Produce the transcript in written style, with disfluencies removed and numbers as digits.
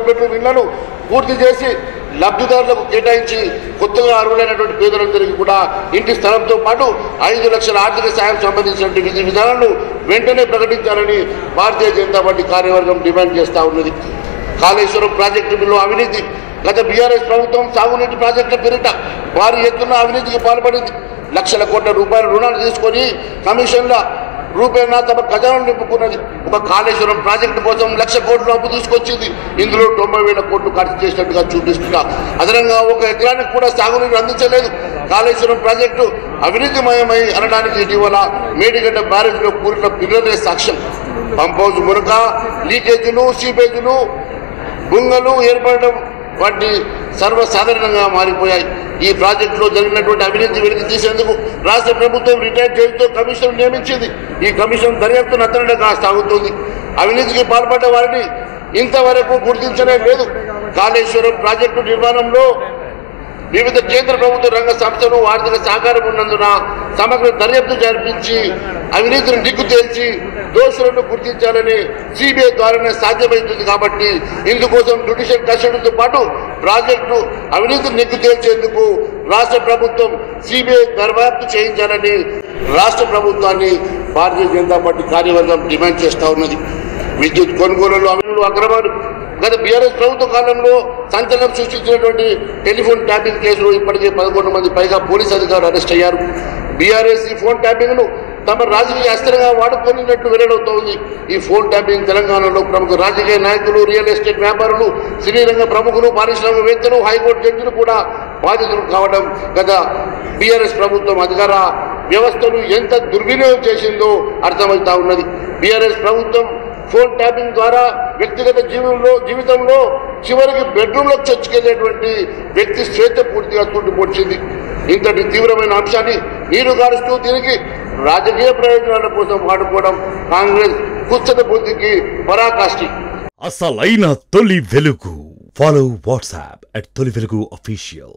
Double bedroom ఇళ్లను పూర్తి చేసి లబ్ధిదారులకు కేటాయించి కొత్తగా అర్హులైనటువంటి పేదలందరికీ కూడా ఇంటి స్థలంతో పాటు 5 లక్షల ఆర్థిక సాయం సంబంధించినటువంటి విధి విధానాలను వెంటనే ప్రకటించాలని భారతీయ జనతా పార్టీ కార్యవర్గం డిమాండ్ చేస్తూ ఉన్నది. కాళేశ్వరం ప్రాజెక్టులో అవినీతి గత బీఆర్ఎస్ ప్రభుత్వం సాగునీటి ప్రాజెక్టుల పేరిట భారీ ఎత్తున అవినీతికి పాల్పడింది. లక్షల కోట్ల రూపాయల రుణాలు తీసుకొని కమిషన్ల రూపేణా తమ ఖజానాను నింపుకున్నది. ఒక కాళేశ్వరం ప్రాజెక్టు కోసం 1,00,000 కోట్లు అప్పు తీసుకొచ్చింది. ఇందులో 90,000 కోట్లు ఖర్చు చేసినట్టుగా చూపిస్తున్నా. అదనంగా 1 ఎకరానికి కూడా సాగునీరు అందించలేదు. కాళేశ్వరం ప్రాజెక్టు అవినీతిమయమై అనడానికి ఇటీవల మేడిగడ్డ బ్యారేజ్లో కూలిన పిల్లలే సాక్ష్యం. పంప్ హౌస్ మునక లీకేజీలు, సీపేజీలు, బుంగలు ఏర్పడడం వంటి సర్వసాధారణంగా మారిపోయాయి. ఈ ప్రాజెక్టులో జరిగినటువంటి అవినీతి వెలికి తీసేందుకు రాష్ట్ర ప్రభుత్వం రిటైర్డ్ జడ్జితో కమిషన్ నియమించింది. ఈ కమిషన్ దర్యాప్తు నత్తనడగా సాగుతోంది. అవినీతికి పాల్పడ్డ వారిని ఇంతవరకు గుర్తించనే లేదు. కాళేశ్వరం ప్రాజెక్టు నిర్మాణంలో వివిధ కేంద్ర ప్రభుత్వ రంగ సంస్థలు ఆర్థిక సహకారం ఉన్నందున సమగ్ర దర్యాప్తు జరిపించి అవినీతిని నిగ్గు తేల్చి దోషులను గుర్తించాలని సిబిఐ ద్వారానే సాధ్యమవుతుంది. కాబట్టి ఇందుకోసం జ్యుడిషియల్ కస్టడీతో పాటు ప్రాజెక్టు అవినీతిని నిగ్గు తేల్చేందుకు రాష్ట్ర ప్రభుత్వం సిబిఐ దర్యాప్తు చేయించాలని రాష్ట్ర ప్రభుత్వాన్ని భారతీయ జనతా పార్టీ కార్యవర్గం డిమాండ్ చేస్తూ ఉన్నది. విద్యుత్ కొనుగోలులో అక్రమాలు గత బీఆర్ఎస్ ప్రభుత్వ కాలంలో సంచలనం సృష్టించినటువంటి టెలిఫోన్ ట్యాపింగ్ కేసులో ఇప్పటికే 11 మంది పైగా పోలీసు అధికారులు అరెస్ట్ అయ్యారు. బీఆర్ఎస్ ఈ ఫోన్ ట్యాపింగ్ ను తమ రాజకీయ అస్త్రంగా వాడుకున్నట్టు వెల్లడవుతోంది. ఈ ఫోన్ ట్యాపింగ్ తెలంగాణలో ప్రముఖ రాజకీయ నాయకులు, రియల్ ఎస్టేట్ వ్యాపారులు, సినీ రంగ ప్రముఖులు, పారిశ్రామికవేత్తలు, హైకోర్టు జడ్జిలు కూడా బాధితులు కావడం గత బీఆర్ఎస్ ప్రభుత్వం అధికార వ్యవస్థను ఎంత దుర్వినియోగం చేసిందో అర్థమవుతా ఉన్నది. బీఆర్ఎస్ ప్రభుత్వం ఫోన్ ట్యాపింగ్ ద్వారా వ్యక్తిగత జీవితంలో చివరికి బెడ్రూమ్లో చొచ్చుకెళ్లేటువంటి వ్యక్తి స్వేచ్ఛ పూర్తిగా తుడిపొడిచింది. ఇంతటి తీవ్రమైన అంశాన్ని నీరు గారుస్తూ దీనికి రాజకీయ ప్రయోజనాల కోసం వాడుకోవడం కాంగ్రెస్ కుచ్చత బుద్ధికి పరాకాష్ఠి. అసలైన తొలి వెలుగు. ఫాలో వాట్సాప్ @తొలి వెలుగు official.